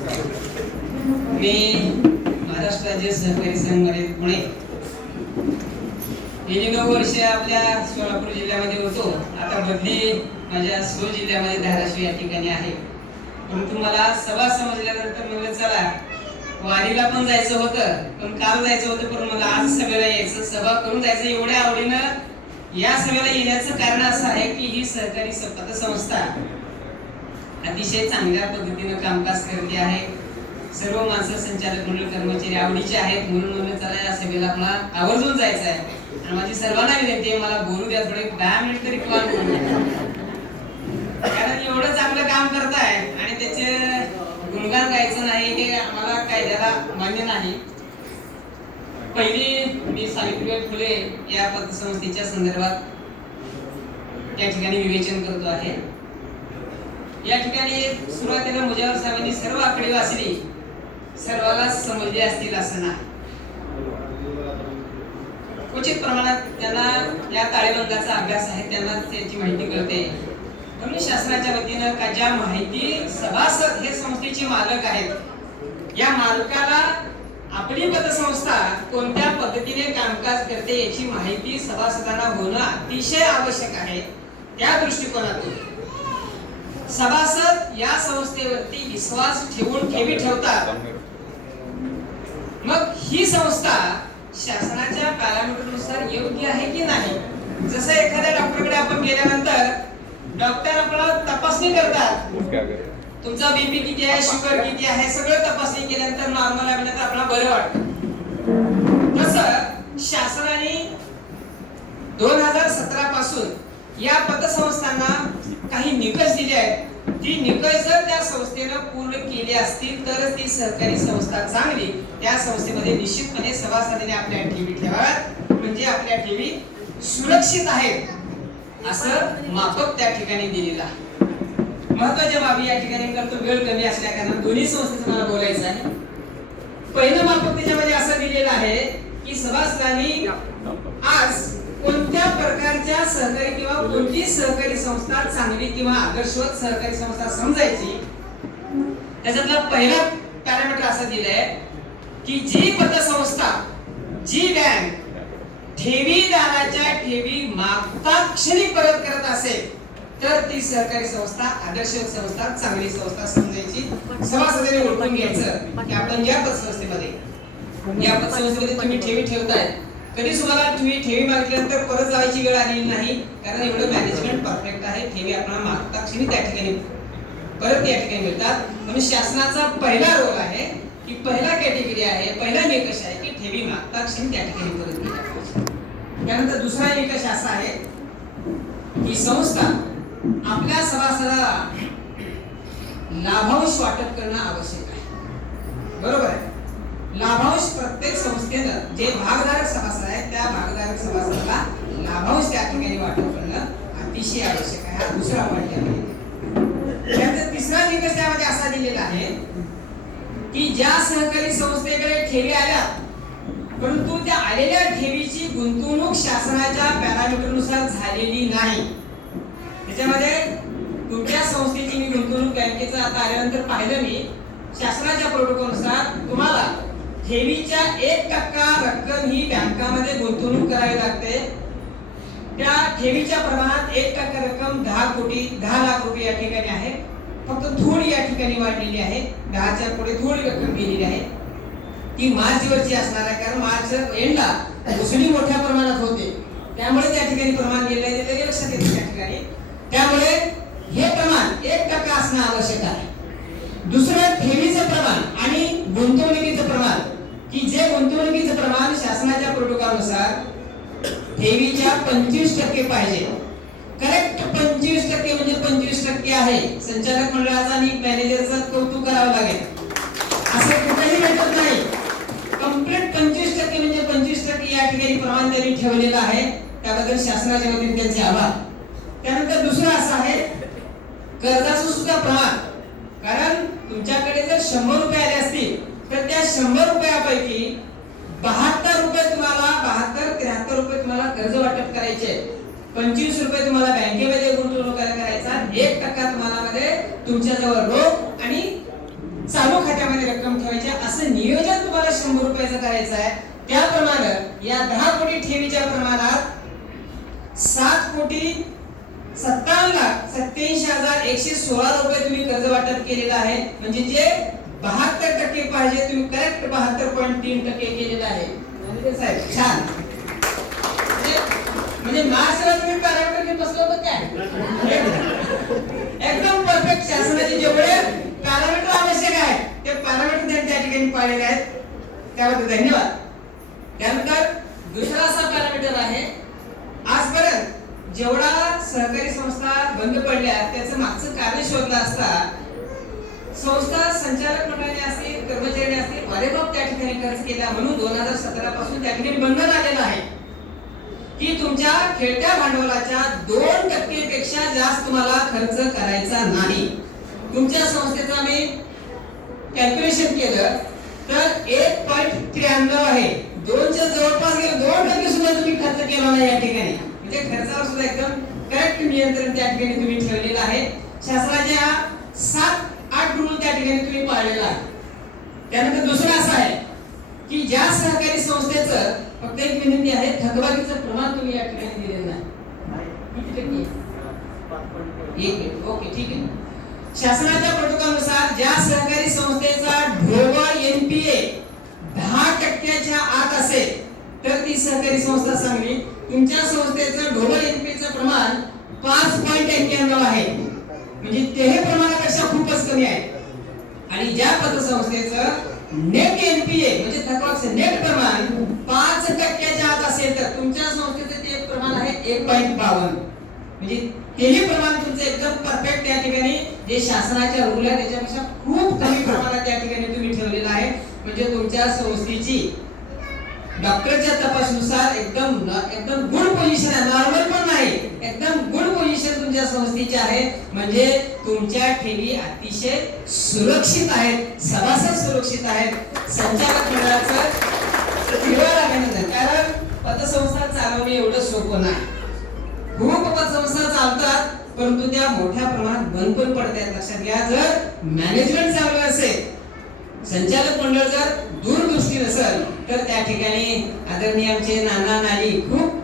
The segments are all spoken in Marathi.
मी महाराष्ट्र राज्य सहकारी संघटने पुणे. गेली नऊ वर्ष आपल्या सोलापूर जिल्ह्यामध्ये होतो आता बदली माझ्या सो जिल्ह्यामध्ये धाराशिव या ठिकाणी आहे. परंतु मला सभा समजल्यानंतर म्हणलं चला वारीला पण जायचं होतं पण काल जायचं होतं पण मला आज सभेला यायचं सभा करून जायचं एवढ्या आवडीनं या सभेला येण्याचं कारण असं आहे की ही सहकारी स- पतसंस्था अतिशय चांगल्या पद्धतीनं कामकाज करते आहे. सर्व माणसं संचालक मंडळ कर्मचारी आवडीचे आहेत. म्हणून म्हणून चला या सभेला मला आवर्जून जायचं आहे. आणि माझी सर्वांना विनंती आहे मला बोलू द्या थोडे दहा मिनिट तरी कॉल कारण एवढं चांगलं काम करताय आणि त्याचे गुणगान गायचं नाही हे आम्हाला कायद्याला मान्य नाही. पहिली मी सावित्रीबाई फुले या पतसंस्थेच्या संदर्भात त्या ठिकाणी विवेचन करतो आहे. या ठिकाणी सुरुवातीला मुजावर साहेबांनी सर्व आकडे वाचली. सर्वाला समजले असतील असं नाही. क्वचित प्रमाणात त्यांना या ताळेबंदाचा अभ्यास आहे त्यांना त्याची माहिती कळते. म्हणून शासनाच्या वतीनं का ज्या माहिती सभासद हे संस्थेचे मालक आहेत या मालकाला आपली पतसंस्था कोणत्या पद्धतीने कामकाज करते याची माहिती सभासदांना होणं अतिशय आवश्यक आहे. त्या दृष्टिकोनातून सभासद या संस्थेवरती विश्वास ठेवून ठेवी ठेवतात. मग ही संस्था शासनाच्या पॅरामीटरनुसार योग्य आहे की नाही? जसं एखाद्या डॉक्टरकडे आपण गेल्यानंतर डॉक्टर आपल्याला तपासणी करतात. तुमचा बीपी किती आहे शुगर किती आहे सगळं तपासणी केल्यानंतर नॉर्मल आहे म्हणजे आपल्याला बरं वाटतं. तसं शासनाने दोन हजार सतरा पासून या पतसंस्थांना काही निकष दिले आहेत. ती निकष जर त्या संस्थेनं पूर्ण केले असतील तरच ती सहकारी संस्था चांगली. त्या संस्थेमध्ये निश्चितपणे सभासदाने आपल्या ठेवी ठेवाव्यात. म्हणजे आपल्या ठेवी सुरक्षित आहेत असं मापक त्या ठिकाणी दिलेलं आहे. महत्त्वाच्या बाबी या ठिकाणी करतो. वेळ कमी असल्या कारण दोन्ही संस्थेचं मला बोलायचं आहे. पहिलं मापक त्याच्यामध्ये असं दिलेलं आहे की सभासदांनी आज कोणत्या प्रकारच्या सहकारी किंवा कोणती सहकारी संस्था चांगली किंवा आदर्शवत सहकारी संस्था समजायची? त्याच्यातला पहिला पॅरामीटर असं दिलंय की जी पतसंस्था जी बँक ठेवीदाराच्या ठेवी मागता क्षणी परत करत असेल तर ती सहकारी संस्था आदर्श संस्था चांगली संस्था समजायची. सभासदाने ओळखून घ्यायचं की आपण या पतसंस्थेमध्ये या पतसंस्थेमध्ये तुम्ही ठेवी ठेवताय. कधी तुम्हाला तुम्ही ठेवी मागितल्यानंतर परत जायची वेळ आलेली नाही? कारण एवढं मॅनेजमेंट परफेक्ट आहे. ठेवी आपण मागता क्षणी त्या ठिकाणी परत या ठिकाणी मिळतात. म्हणून शासनाचा पहिला रोल आहे की पहिला कॅटेगरी आहे पहिला निकष आहे की ठेवी मागता क्षणी त्या ठिकाणी परत त्यानंतर दुसरा निकष असा आहे की संस्था आपल्या सभासदाला लाभांश वाटप करणं आवश्यक आहे. बरोबर आहे? लाभांश प्रत्येक संस्थेनं जे भागधारक सभासद आहेत त्या भागधारक सभासदाला लाभांश त्या ठिकाणी वाटप करणं अतिशय आवश्यक आहे. हा दुसरा पॉईंट यामध्ये त्यानंतर तिसरा निकष त्यामध्ये असा दिलेला आहे की ज्या सहकारी संस्थेकडे ठेवी आल्या परंतु त्या आलेल्या ठेवीची गुंतवणूक शासनाच्या पॅरामीटरनुसार झालेली नाही. त्याच्यामध्ये कुठल्या संस्थेची मी गुंतवणूक बँकेचं आता आल्यानंतर पाहिलं मी शासनाच्या प्रोटोकॉलनुसार तुम्हाला ठेवीच्या एक टक्का रक्कम ही बँकामध्ये गुंतवणूक करावी लागते. त्या ठेवीच्या प्रमाणात एक टक्का रक्कम दहा कोटी दहा लाख रुपये या ठिकाणी आहे. फक्त थोडी या ठिकाणी वाढलेली आहे. दहाच्या पुढे थोडी रक्कम गेलेली आहे. ती मार्च वरची असणार आहे कारण मार्च एंडला दुसरी मोठ्या प्रमाणात होते. त्यामुळे त्या ठिकाणी प्रमाण गेले आहे ते लगेच लक्षात येते त्या ठिकाणी. त्यामुळे हे प्रमाण एक टक्का असणं आवश्यक आहे. दुसरं ठेवीचं प्रमाण आणि गुंतवणुकीचं प्रमाण की जे गुंतवणुकीचं प्रमाण शासनाच्या प्रोटोकॉलनुसार ठेवीच्या पंचवीस टक्के पाहिजे. करेक्ट पंचवीस टक्के म्हणजे पंचवीस टक्के आहे. संचालक मंडळाचा आणि मॅनेजरचं कौतुक करावं लागेल. असं कुठेही भेटत नाही. कंप्लीट पंचवीस टक्के म्हणजे पंचवीस टक्के या ठिकाणी प्रमाण त्यांनी ठेवलेलं आहे. त्याबद्दल शासनाच्या वतीने त्यांचे आभार. त्यानंतर दुसरं असं आहे कर्जाचं सुद्धा प्रमाण. कारण तुमच्याकडे जर शंभर रुपये आले असतील तर त्या शंभर रुपयापैकी बहात्तर रुपये तुम्हाला बहात्तर त्र्याहत्तर रुपये तुम्हाला कर्ज वाटप करायचे पंचवीस रुपये तुम्हाला बँकेमध्ये गुंतवणूक करायचा एक टक्का तुम्हाला मध्ये तुमच्या जवळ रोख आणि चालू खात्यामध्ये रक्कम ठेवायची आहे. असं नियोजन तुम्हाला शंभर रुपयाचं करायचं आहे. त्याप्रमाणे या दहा कोटी ठेवीच्या प्रमाणात सात कोटी सत्तावन्न लाख सत्याऐंशी हजार एकशे सोळा रुपये तुम्ही कर्ज वाटप केलेलं आहे. म्हणजे जे बहात्तर टक्के पाहिजे तुम्ही करेक्ट बहात्तर पॉईंट तीन टक्के केलेलं आहे. म्हणजे साहेब छान. म्हणजे-, म्हणजे मार्क्सला तुम्ही पॅरामीटर घेत बसलो तर काय? एकदम परफेक्ट शासनाचे जेवढे पॅरामीटर आवश्यक आहे ते पॅरामीटर त्यांनी त्या ठिकाणी पाळलेले आहेत. त्याबद्दल धन्यवाद. त्यानंतर दुसरा असा पॅरामीटर आहे आजपर्यंत जेवढा सहकारी संस्था बंद पडल्या त्याचं मागचं कारण शोधलं असता संस्था संचालक मंडळाने असतील कर्मचारी असतील वारेबाप त्या ठिकाणी खर्च केला म्हणून दोन हजार सतरा पासून त्या ठिकाणी बंधन आलेलं आहे. की तुमच्या खेळत्या भांडवलाच्या दोन टक्केपेक्षा जास्त तुम्हाला खर्च करायचा नाही. तुमच्या संस्थेचं आम्ही कॅल्क्युलेशन केलं तर एक पॉईंट त्र्याण्णव आहे. दोनच्या जवळपास गेलं दोन टक्के सुद्धा तुम्ही खर्च केला नाही या ठिकाणी. म्हणजे खर्चावर सुद्धा एकदम करेक्ट नियंत्रण त्या ठिकाणी तुम्ही ठेवलेलं आहे. शासनाच्या सात आठ रूल त्या ठिकाणी तुम्ही पाळलेला आहे. त्यानंतर दुसरं असं आहे की ज्या सहकारी संस्थेचं फक्त एक विनंती आहे थकबाकीचं प्रमाण तुम्ही या ठिकाणी दिलेलं नाही. एक ओके ठीक आहे. शासनाच्या प्रोटोकॉलनुसार ज्या सहकारी संस्थेचा ढोबळ एनपीए दहा टक्क्याच्या आत असेल तर ती सहकारी संस्था चांगली तुमच्या संस्थेचं ढोबळ एनपीएचं प्रमाण पाच पॉईंट एक्क्याण्णव आहे. म्हणजे तेही प्रमाणापेक्षा खूपच कमी आहे. आणि ज्या पतसंस्थेचं नेट एनपीए म्हणजे थकवाचं नेट प्रमाण पाच टक्क्याच्या आत असेल तर तुमच्या संस्थेचं ते प्रमाण आहे एक पॉईंट बावन्न. म्हणजे तेही प्रमाण तुमचं एकदम परफेक्ट त्या ठिकाणी जे शासनाच्या रूल आहे त्याच्यापेक्षा खूप कमी प्रमाणात त्या ठिकाणी तुम्ही ठेवलेलं आहे. म्हणजे तुमच्या संस्थेची डॉक्टरच्या तपासनुसार एकदम एकदम गुड पोझिशन आहे. नॉर्मल पण नाही. एकदम गुड पोझिशन तुमच्या संस्थेची आहे. म्हणजे तुमच्या ठेवी अतिशय सुरक्षित आहेत. सभासद सुरक्षित आहेत. संचालक मंडळाचं ठेवायला कारण पतसंस्था चालवणे एवढं सोपं नाही. खूप पतसंस्था चालतात परंतु त्या मोठ्या प्रमाणात बंद पण पडतात लक्षात घ्या जर मॅनेजमेंट चांगलं असेल संचालक मंडळ जर दूरदृष्टी नसेल तर त्या ठिकाणी आदरणीय आमचे नाना नानी खूप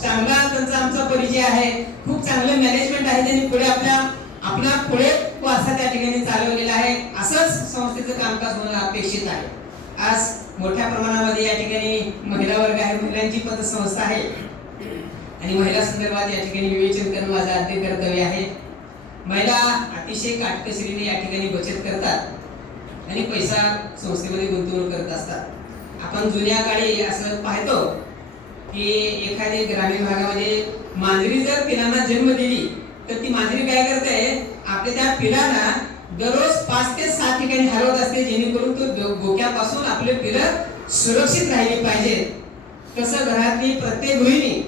चांगला त्यांचा आमचा परिचय आहे. खूप चांगलं मॅनेजमेंट आहे त्यांनी पुढे आपल्या आपला पुढे वासा त्या ठिकाणी चालवलेला आहे. असंच संस्थेचं कामकाज होणं अपेक्षित आहे. आज मोठ्या प्रमाणामध्ये या ठिकाणी महिला वर्ग आहे महिलांची पतसंस्था आहे. आणि महिला संदर्भात या ठिकाणी विवेचन करणं माझं आद्य कर्तव्य आहे. महिला अतिशय काटकसरीने या ठिकाणी बचत करतात आणि पैसा संस्थेमध्ये गुंतवणूक करत असतात. आपण जुन्या काळी असं पाहतो की एखादी ग्रामीण भागामध्ये मांजरी जर पिलांना जन्म दिली तर ती मांजरी काय करते? आपल्या त्या पिलांना दररोज पाच ते सात ठिकाणी हरवत असते जेणेकरून तो गोक्यापासून आपले पिलं सुरक्षित राहिले पाहिजेत तसं घरातली प्रत्येक गृहिणी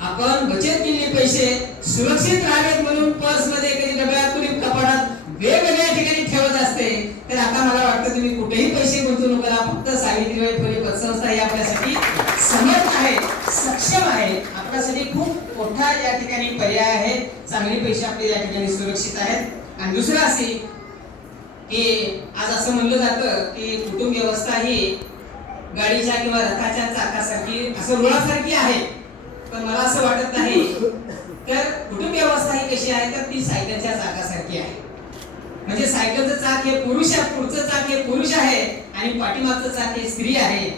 आपण बचत केलेले पैसे सुरक्षित राहावेत म्हणून पर्समध्ये कधी डब्यात कुणी कपाटात वेगवेगळ्या ठिकाणी ठेवत असते. तर आता मला वाटतं तुम्ही कुठेही पैसे गुंतवणूक करा फक्त सावित्रीबाई फुले पतसंस्था ही आपल्यासाठी समर्थ आहे सक्षम आहे. आपल्यासाठी खूप मोठा या ठिकाणी पर्याय आहे. चांगले पैसे आपले या ठिकाणी सुरक्षित आहेत. आणि दुसरं असे की आज असं म्हणलं जातं की कुटुंब व्यवस्था ही गाडीच्या किंवा रथाच्या चाकासारखी असं रुळासारखी आहे. पण मला असं वाटत नाही. तर कुटुंब व्यवस्था ही कशी आहे? तर ती सायकलच्या चाकासारखी आहे. म्हणजे सायकलचं चाक हे पुरुष पुढचं चाक हे पुरुष आहे. आणि पाठीमागचं चाक हे स्त्री आहे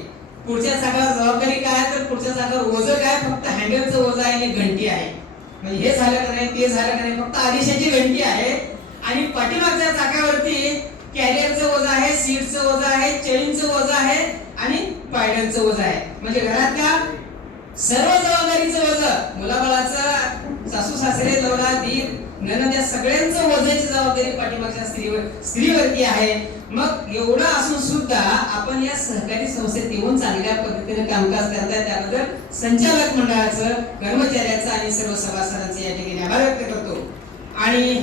पुढच्या चाकावर जबाबदारी काय आहे तर पुढच्या चाकावर ओझं काय फक्त हँडलचं ओझं आहे आणि घंटी आहे. म्हणजे हे झालं का नाही ते झालं का नाही फक्त आदिशाची घंटी आहे. आणि पाठीमागच्या चाकावरती कॅरियरचं ओझं आहे सीटचं ओझं आहे चेनचं ओझं आहे आणि पायडलचं ओझं आहे. म्हणजे घरातल्या सर्व जबाबदारीचं ओझं. मुलाबाळाचं सासू सासरे दौरा दीर ननद त्या सगळ्यांचं वजायची जबाबदारी पाठीमागच्या स्त्रीवर स्त्रीवरती आहे. मग एवढं असून सुद्धा आपण या सहकारी संस्थेत येऊन चांगल्या पद्धतीने कामकाज करताय. त्याबद्दल संचालक मंडळाचं कर्मचाऱ्याचं आणि सर्व सभासदांचं या ठिकाणी आभार व्यक्त करतो. आणि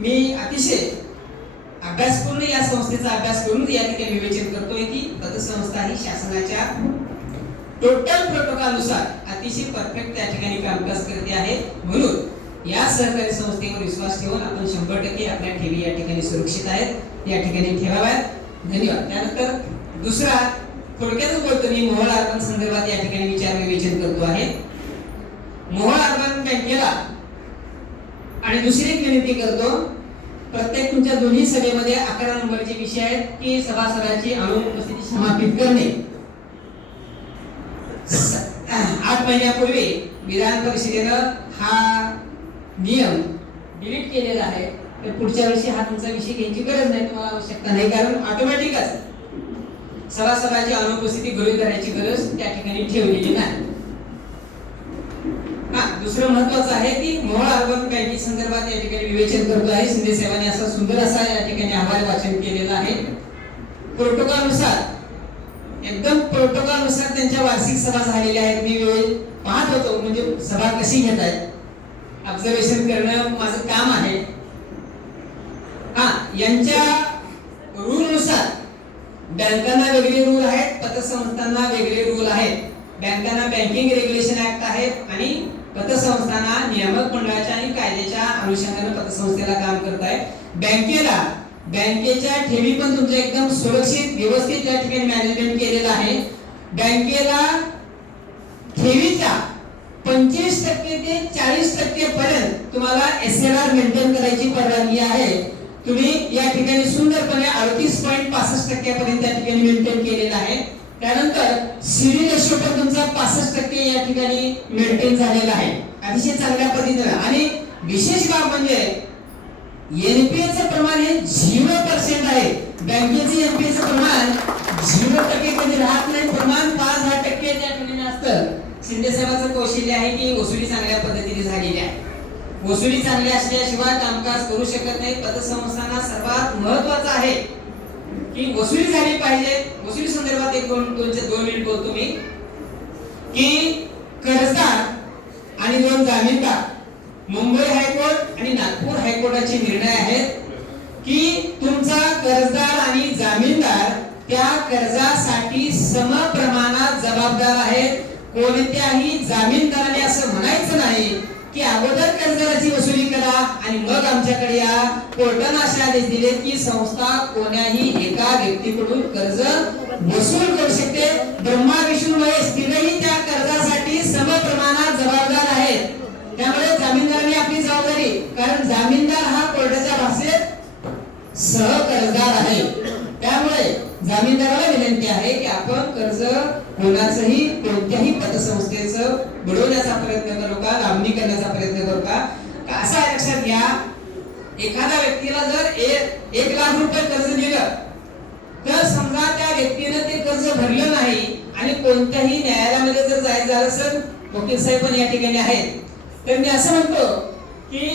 मी अतिशय अभ्यासपूर्ण या संस्थेचा अभ्यास करून या ठिकाणी विवेचन करतोय की पतसंस्था ही शासनाच्या टोटल प्रोटोकॉलनुसार अतिशय परफेक्ट त्या ठिकाणी कामकाज करते आहे. म्हणून या सहकारी संस्थेवर विश्वास ठेवून आपण शंभर टक्के आपल्या ठेवी या ठिकाणी सुरक्षित आहेत या ठिकाणी ठेवाव्यात. धन्यवाद. त्यानंतर दुसरा थोडक्यातच बोलतो मी मोहळ अर्बन संदर्भात या ठिकाणी विचार विवेचन करतो आहे. मोहळ अर्बन बँकेला आणि दुसरी एक विनंती करतो प्रत्येक तुमच्या दोन्ही सभेमध्ये अकरा नंबरचे विषय आहेत की सभासदांची अनुपस्थिती समापित करणे. आठ महिन्यापूर्वी विधान परिषदेनं हा नियम डिलीट केलेला आहे तर पुढच्या वर्षी हा तुमचा विषय घ्यायची गरज नाही तुम्हाला आवश्यकता नाही कारण ऑटोमॅटिकच सभासदाची अनुपस्थिती गृहित धरायची गरज त्या ठिकाणी ठेवलेली नाही. हा दुसरं महत्वाचं आहे की मोहळ अर्बन बँकिंग संदर्भात या ठिकाणी विवेचन करतो आहे. शिंदे साहेबांनी असा सुंदर असा या ठिकाणी आभार वाचन केलेला आहे. प्रोटोकॉलनुसार एकदम प्रोटोकॉलनुसार त्यांच्या वार्षिक सभा झालेल्या आहेत. मी वेळ पाहत होतो म्हणजे सभा कशी घेत आहेत ऑब्झर्वेशन करणं माझं काम आहे. हा यांच्या रूलनुसार बँकांना वेगळे रूल आहेत पतसंस्थांना वेगळे रूल आहेत. बँकांना बँकिंग रेग्युलेशन ऍक्ट आहेत आणि पतसंस्थांना नियामक मंडळाच्या आणि कायद्याच्या अनुषंगाने पतसंस्थेला काम करत आहे बँकेला बँकेच्या ठेवी पण तुमच्या एकदम सुरक्षित व्यवस्थित त्या ठिकाणी मॅनेजमेंट केलेलं आहे. बँकेला ठेवीचा पंचवीस टक्के ते चाळीस टक्के पर्यंत तुम्हाला एस एल आर मेंटेन करायची परवानगी आहे. तुम्ही या ठिकाणी सुंदरपणे अडतीस पॉईंट पासष्ट टक्क्यापर्यंत त्या ठिकाणी मेंटेन केलेला आहे. त्यानंतर सीडी रेशो पण तुमचा पासष्ट टक्के या ठिकाणी मेंटेन झालेला आहे. अतिशय चांगल्या पद्धतीनं. आणि विशेष बाब म्हणजे एनपीए प्रमाण हे झिरो पर्सेंट आहे. बँकेचे एनपीए प्रमाण झिरो टक्के कधी राहत नाही. प्रमाण पाच दहा टक्के त्या ठिकाणी असतं. शिंदे साहेबांचं कौशल्य आहे की वसुली चांगल्या पद्धतीने झालेली आहे. वसुली चांगली असल्याशिवाय कामकाज करू शकत नाही. पतसंस्थांना सर्वात महत्वाचं आहे की वसुली झाली पाहिजे. वसुली संदर्भात एक दोन दोनचे दोन मिनिट बोलतो मी. की कर्जदार आणि दोन जामीनदार मुंबई हायकोर्ट आणि नागपूर हायकोर्टाचे निर्णय आहेत की तुमचा कर्जदार आणि जामीनदार त्या कर्जासाठी समप्रमाणात जबाबदार आहेत. कोणत्याही जामीनदाराने असं म्हणायचं नाही की अगोदर कर्जदाराची वसुली करा आणि मग आमच्याकडे या कोर्टानं असे आदेश दिले की संस्था कोण्याही एका व्यक्तीकडून कर्ज वसूल करू शकते. ब्रह्मा विष्णू महेश तिघही त्या कर्जासाठी समप्रमाणात जबाबदार आहेत. त्यामुळे जामीनदारांनी आपली जबाबदारी कारण जामीनदार हा कोर्टाच्या भाषेत सहकर्जदार आहे. त्यामुळे जामीनदाराला विनंती आहे की आपण कर्ज कोणाचंही कोणत्याही पतसंस्थेचं बुडवण्याचा प्रयत्न करू का लांबणी करण्याचा प्रयत्न करू का? असा लक्षात घ्या. एखाद्या व्यक्तीला जर एक लाख रुपये कर्ज दिलं तर समजा त्या व्यक्तीनं ते कर्ज भरलं नाही आणि कोणत्याही न्यायालयामध्ये जर जायचं झालं असेल वकील साहेब पण या ठिकाणी आहेत. तर मी असं म्हणतो की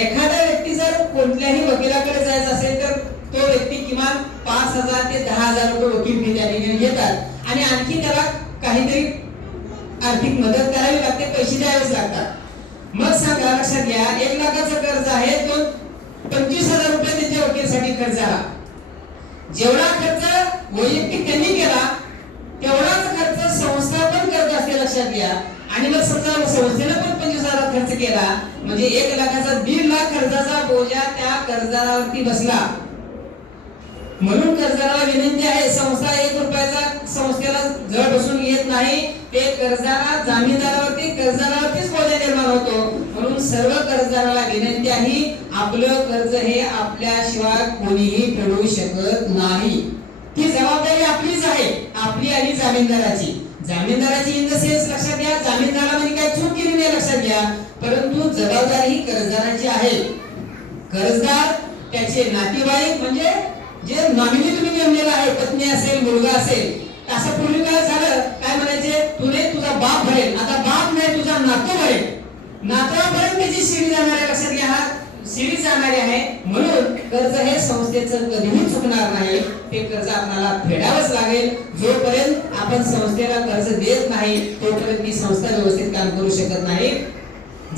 एखादा व्यक्ती जर कोणत्याही वकिलाकडे जायचं असेल तर तो व्यक्ती किमान पाच हजार ते दहा हजार रुपये वकील फी त्या ठिकाणी घेतात. आणि आणखी त्याला काहीतरी आर्थिक मदत करावी लागते पैसे द्यावेच लागतात. मग सांगा लक्षात घ्या एक लाखाचा कर्ज आहे तो पंचवीस हजार रुपये त्यांच्या वकिलासाठी खर्च आला जेवढा खर्च वैयक्तिक त्यांनी केला तेवढाच खर्च संस्था पण करत असते लक्षात घ्या. आणि मग समजा संस्थेनं पण पंचवीस हजार खर्च केला म्हणजे एक लाखाचा दीड लाख खर्चाचा बोजा त्या कर्जावरती बसला. म्हणून कर्जदाराला विनंती आहे संस्था एक रुपयाचा संस्थेला जड बसून घेत नाही. ते कर्जदारा जामीनदारावरती कर्जदारावरतीच बोजा निर्माण होतो. म्हणून सर्व कर्जदाराला विनंती आहे आपलं कर्ज हे आपल्याशिवाय कोणीही फेडू शकत नाही. ती जबाबदारी आपलीच आहे आपली आणि जामीनदाराची. जामीनदाराची इन द सेन्स लक्षात घ्या जामीनदारामध्ये काय चूक केली नाही लक्षात घ्या परंतु जबाबदारी ही कर्जदाराची आहे. कर्जदार त्याचे नातेवाईक म्हणजे जे नॉमिनी तुम्ही नेमलेला आहे पत्नी असेल मुलगा असेल असं पूर्वी काय झालं. काय म्हणायचे? तुने तुझा बाप भरेल. आता बाप नाही तुझा नातू भरेल. नातवापर्यंत त्याची शिडी जाणार आहे लक्षात घ्या. हा शिडी जाणारी आहे म्हणून कर्ज हे संस्थेचं कधीही चुकणार नाही. ते कर्ज आपल्याला फेडावंच लागेल. जोपर्यंत आपण संस्थेला कर्ज देत नाही तोपर्यंत ती संस्था व्यवस्थित काम करू शकत नाही.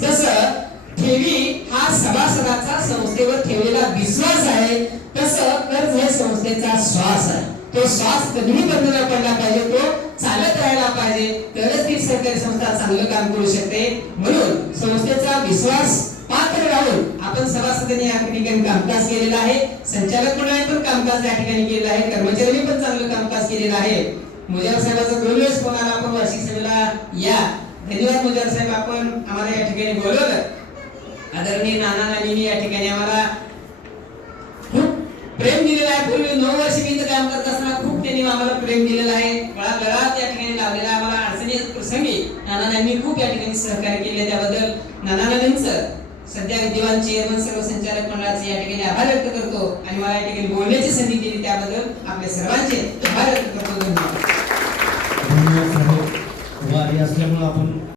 जसं ठेवी हा सभासदाचा संस्थेवर ठेवलेला विश्वास आहे. तसं कर्ज हे संस्थेचा श्वास आहे. तो श्वास कधीही बंद न पडला पाहिजे तो चालत राहायला पाहिजे. तरच ती सरकारी संस्था चांगलं काम करू शकते. म्हणून संस्थेचा विश्वास पात्र राहून आपण सभासदांनी या ठिकाणी कामकाज केलेलं आहे. संचालक मंडळाने पण कामकाज या ठिकाणी केलेलं आहे. कर्मचाऱ्यांनी पण चांगलं कामकाज केलेलं आहे. मुजावर साहेबाचा दोन वेळेस फोन आला आपण वार्षिक सभेला. या. धन्यवाद मुजावर साहेब आपण आम्हाला या ठिकाणी बोलवलं. आदरणीय नाना नानींनी या ठिकाणी आम्हाला खूप प्रेम दिलेलं आहे पूर्वी नऊ वर्ष मी काम करत असताना खूप त्यांनी आम्हाला प्रेम दिलेलं आहे. गळा गळात या ठिकाणी लावलेला आम्हाला अडचणी प्रसंगी नानांनी खूप या ठिकाणी सहकार्य केले. त्याबद्दल नानांचं सध्या विद्यमान चेअरमन सर्व संचालक मंडळाचे या ठिकाणी आभार व्यक्त करतो आणि मला या ठिकाणी बोलण्याची संधी दिली. त्याबद्दल आपल्या सर्वांचे आभार व्यक्त करतो. धन्यवाद. असल्यामुळे आपण